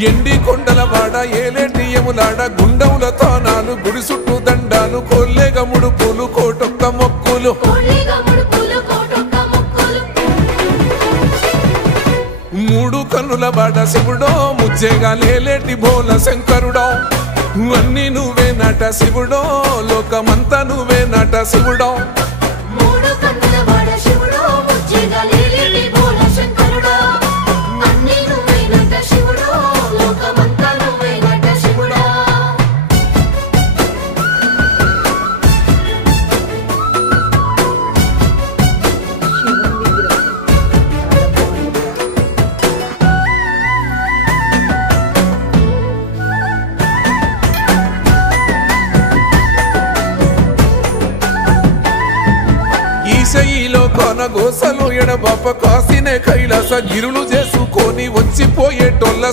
ఎండి కొండలవాడ ఏలేటి యములాడ గుండముల తానాలు గుడి చుట్టూ దండాలు కొల్లేగ ముడుపులు కోటొక్క మొక్కులు మూడు కన్నుల బాడ శివుడో ముచ్చేగా లేలేటి బోల శంకరుడో అన్నీ నువ్వే నట శివుడో లోకమంతా నువ్వే నట శివుడో ఈశయిలో కొన గోసలు ఎడబాప కాసినే కైలాస గిరులు చేసుకొని వచ్చిపోయేటోళ్ళ